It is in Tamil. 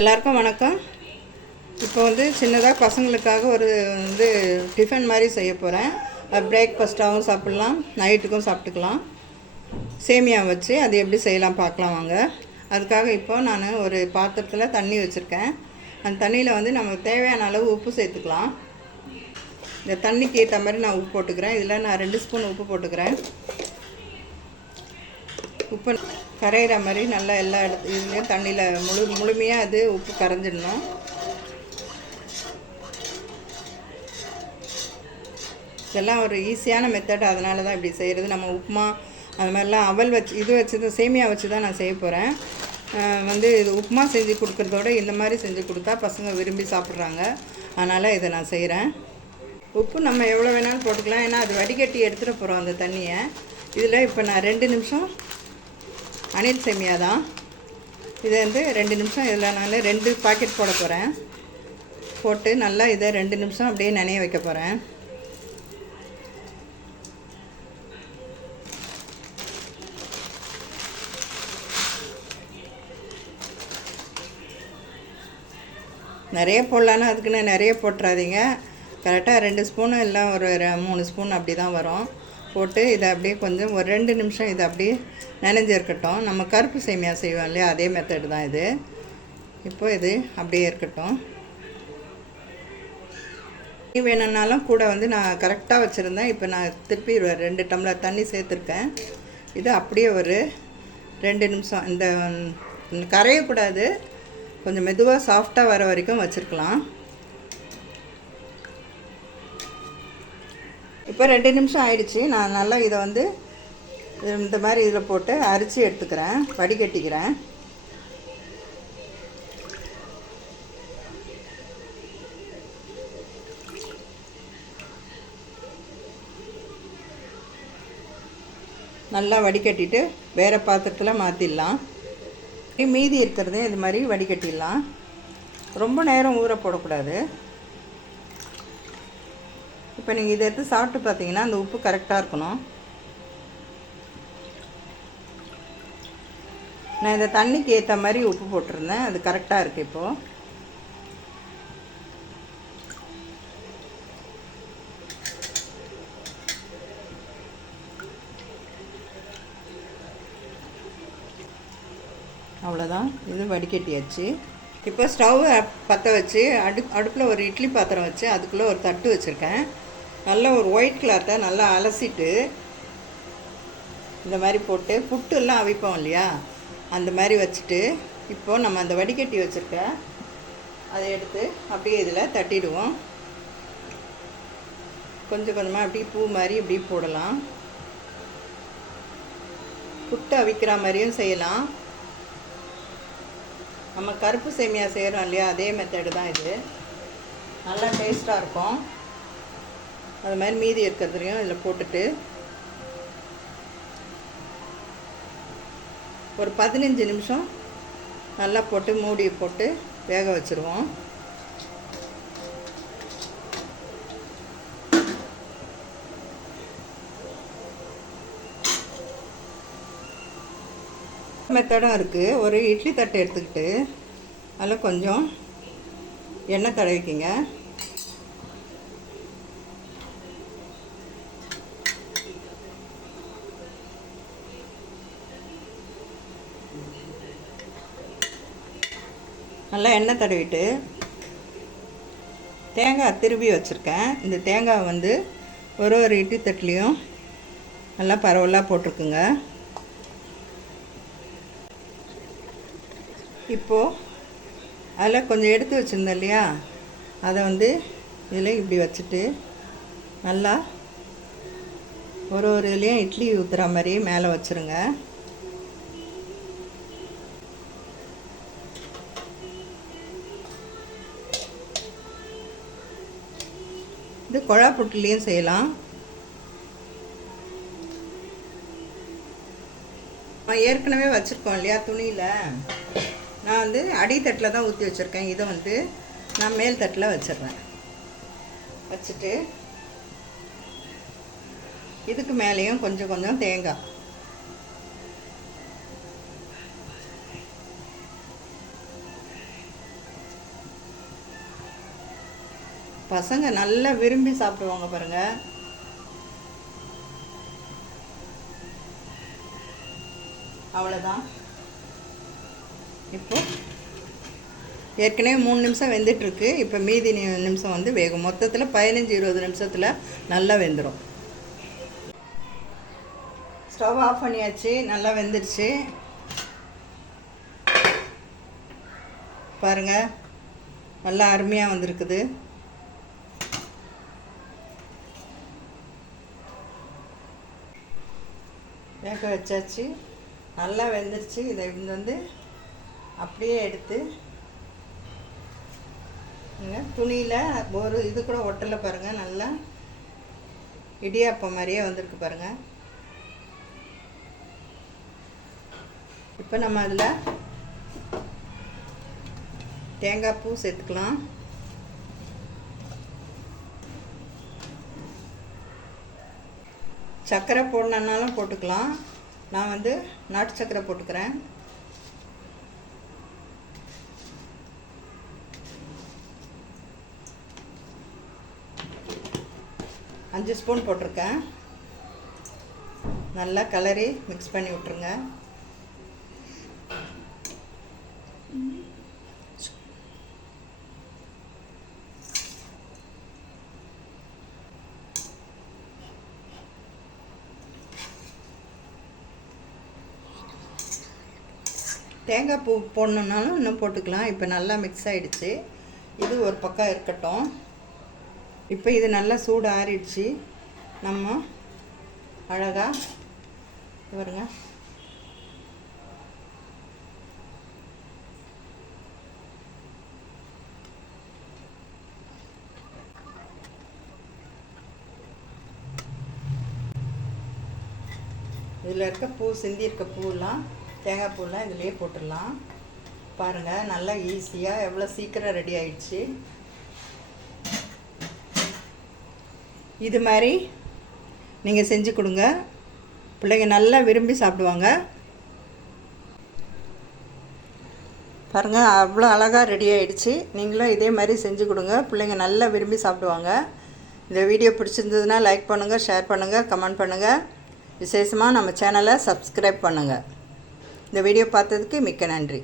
எல்லாருக்கும் வணக்கம். இப்போ வந்து சின்னதாக பசங்களுக்காக ஒரு வந்து டிஃபன் மாதிரி செய்ய போகிறேன் பிரேக்ஃபாஸ்ட்டாகவும் சாப்பிட்லாம் நைட்டுக்கும் சாப்பிட்டுக்கலாம். சேமியா வச்சு அது எப்படி செய்யலாம் பார்க்கலாம் வாங்க. அதுக்காக இப்போ நான் ஒரு பாத்திரத்தில் தண்ணி வச்சுருக்கேன். அந்த தண்ணியில் வந்து நமக்கு தேவையான அளவு உப்பு சேர்த்துக்கலாம். இந்த தண்ணிக்கு ஏற்ற மாதிரி நான் உப்பு போட்டுக்கிறேன். இதில் நான் ரெண்டு ஸ்பூன் உப்பு போட்டுக்கிறேன். உப்பு கரையிற மாதிரி நல்லா எல்லா இடத்து இதுலேயும் தண்ணியில் முழு முழுமையாக அது உப்பு கரைஞ்சிடணும். இதெல்லாம் ஒரு ஈஸியான மெத்தட் அதனால தான் இப்படி செய்கிறது நம்ம உப்புமா அது மாதிரிலாம் அவல் வச்சு இது வச்சு தான் சேமியா வச்சு தான் நான் செய்ய போகிறேன் வந்து இது உப்புமா செஞ்சு கொடுக்குறதோட இந்த மாதிரி செஞ்சு கொடுத்தா பசங்க விரும்பி சாப்பிட்றாங்க. அதனால் இதை நான் செய்கிறேன் உப்பு நம்ம எவ்வளோ வேணாலும் போட்டுக்கலாம். ஏன்னா அது வடிகட்டி எடுத்துகிட்டு போகிறோம் அந்த தண்ணியை. இதில் இப்போ நான் ரெண்டு நிமிஷம் அனில் சேமியா தான். இதை வந்து ரெண்டு நிமிஷம் இதில் நான் ரெண்டு பாக்கெட் போட போகிறேன் போட்டு நல்லா இதை ரெண்டு நிமிஷம் அப்படியே நனைய வைக்க போகிறேன் நிறைய போடலான்னா அதுக்குன்னு நிறைய போட்டுறாதீங்க. கரெக்டாக ரெண்டு ஸ்பூனு இல்லை ஒரு ரெ- மூணு ஸ்பூன் அப்படி தான் வரும். போட்டு இதை அப்படியே கொஞ்சம் ஒரு ரெண்டு நிமிஷம் இதை அப்படியே நனைஞ்சிருக்கட்டும். நம்ம கருப்பு சேமியா செய்வோம் இல்லையா? அதே மெத்தடு தான் இது. இப்போ இது அப்படியே இருக்கட்டும். தண்ணி வேணும்னாலும் கூட வந்து நான் கரெக்டாக வச்சுருந்தேன். இப்போ நான் திருப்பி ரெண்டு டம்ளர் தண்ணி சேர்த்துருக்கேன். இது அப்படியே ஒரு ரெண்டு நிமிஷம் இந்த கரையக்கூடாது. கொஞ்சம் மெதுவாக சாஃப்டாக வர வரைக்கும் வச்சுருக்கலாம். இப்போ ரெண்டு நிமிஷம் ஆயிடுச்சு. நான் நல்லா இதை வந்து இந்த மாதிரி இதில் போட்டு அரிச்சு எடுத்துக்கிறேன். வடிகட்டிக்கிறேன். நல்லா வடிகட்டிட்டு வேறு பாத்திரத்தில் மாற்றிடலாம் மீதி இருக்கிறதையும் இது மாதிரி வடிகட்டிடலாம். ரொம்ப நேரம் ஊற போடக்கூடாது. இப்போ நீங்கள் இதை எடுத்து சாப்பிட்டு பார்த்தீங்கன்னா அந்த உப்பு கரெக்டாக இருக்கணும். நான் இந்த தண்ணிக்கு ஏற்ற மாதிரி உப்பு போட்டிருந்தேன். அது கரெக்டாக இருக்குது இப்போது அவ்வளோதான் இது வடிகட்டியாச்சு. இப்போ ஸ்டவ் பற்ற வச்சு அடு அடுப்பில் ஒரு இட்லி பாத்திரம் வச்சு அதுக்குள்ளே ஒரு தட்டு வச்சுருக்கேன். நல்ல ஒரு ஒயிட் கிளாத்தை நல்லா அலசிட்டு இந்த மாதிரி போட்டு புட்டுலாம் அவிப்போம் இல்லையா? அந்த மாதிரி வச்சுட்டு இப்போ நம்ம அந்த வடிகட்டி வச்சுருக்க அதை எடுத்து அப்படியே இதில் தட்டிடுவோம். கொஞ்சம் கொஞ்சமாக அப்படியே பூ மாதிரி இப்படி போடலாம். புட்டு அவிக்கிற மாதிரியும் செய்யலாம். நம்ம கருப்பு சேமியா செய்கிறோம் இல்லையா? அதே மெத்தடு தான் இது. நல்லா டேஸ்ட்டாக இருக்கும். அது மாதிரி மீதி இருக்கிறதுலையும் இதில் போட்டுட்டு. ஒரு பதினஞ்சு நிமிஷம் நல்லா போட்டு மூடி போட்டு வேக வச்சுருவோம். மெத்தடும் இருக்குது ஒரு இட்லி தட்டை எடுத்துக்கிட்டு அதில் கொஞ்சம் எண்ணெய் தடவிக்கிங்க. நல்லா எண்ணெய் தடவிட்டு தேங்காய் திருவி வச்சுருக்கேன். இந்த தேங்காய் வந்து ஒரு ஒரு இட்டி தட்டுலேயும் நல்லா பரவலாக போட்டிருக்குங்க. இப்போது அதில் கொஞ்சம் எடுத்து வச்சுருந்தேன் இல்லையா? அதை வந்து இதில் இப்படி வச்சுட்டு நல்லா ஒரு ஒரு இதுலேயும் இட்லி ஊற்றுற மாதிரி மேலே வச்சுருங்க. இது குழா புட்டுலேயும் செய்யலாம். ஏற்கனவே வச்சுருக்கோம் இல்லையா துணியில். நான் வந்து அடித்தட்டில் தான் ஊற்றி வச்சுருக்கேன். இதை வந்து நான் மேல் தட்டில் வச்சிடுறேன். வச்சுட்டு இதுக்கு மேலேயும் கொஞ்சம் கொஞ்சம் தேங்காய். பசங்க நல்லா விரும்பி சாப்பிடுவாங்க பாருங்க. அவ்வளோதான் இப்போ ஏற்கனவே மூணு நிமிஷம் வெந்துட்டுருக்கு. இப்போ மீதி நிமிஷம் வந்து வேகும். மொத்தத்தில் பதினஞ்சு இருபது நிமிஷத்தில் நல்லா வெந்துடும் ஸ்டவ் ஆஃப் பண்ணியாச்சு. நல்லா வெந்துருச்சு. பாருங்கள் நல்லா அருமையாக வந்திருக்குது. வேக வச்சாச்சு. நல்லா வெந்துருச்சு. இதை இது வந்து அப்படியே எடுத்து துணியில் ஒரு இது கூட ஒட்டலை பாருங்கள் நல்லா இடியாப்பம் மாதிரியே வந்திருக்கு பாருங்கள் இப்போ நம்ம அதில் தேங்காய் பூ சேர்த்துக்கலாம். சர்க்கரை போடணுன்னாலும் போட்டுக்கலாம். நான் வந்து நாட்டு சர்க்கரை போட்டுக்கிறேன். அஞ்சு ஸ்பூன் போட்டிருக்கேன். நல்லா கலரி மிக்ஸ் பண்ணி விட்ருங்க தேங்காய் பூ போடணுன்னாலும் இன்னும் போட்டுக்கலாம். இப்போ நல்லா மிக்ஸ் ஆகிடுச்சு இது ஒரு பக்கம் இருக்கட்டும். இப்போ இது நல்லா சூடு ஆறிடுச்சு. நம்ம அழகாக பாருங்க. இதில் இருக்க பூ சிந்தி இருக்க பூலாம் தேங்காய் பூலாம் இதுலேயே போட்டுடலாம். பாருங்கள் நல்லா ஈஸியாக எவ்வளோ சீக்கிரம் ரெடி ஆயிடுச்சு. இது மாதிரி நீங்கள் செஞ்சு கொடுங்க. பிள்ளைங்க நல்லா விரும்பி சாப்பிடுவாங்க. பாருங்கள் அவ்வளோ அழகாக ரெடி ஆகிடுச்சு நீங்களும் இதே மாதிரி செஞ்சு கொடுங்க. பிள்ளைங்க நல்லா விரும்பி சாப்பிடுவாங்க. இந்த வீடியோ பிடிச்சிருந்ததுன்னா லைக் பண்ணுங்கள் ஷேர் பண்ணுங்கள் கமெண்ட் பண்ணுங்கள் விசேஷமாக நம்ம சேனலை சப்ஸ்கிரைப் பண்ணுங்கள் இந்த வீடியோ பார்த்ததுக்கு மிக்க நன்றி.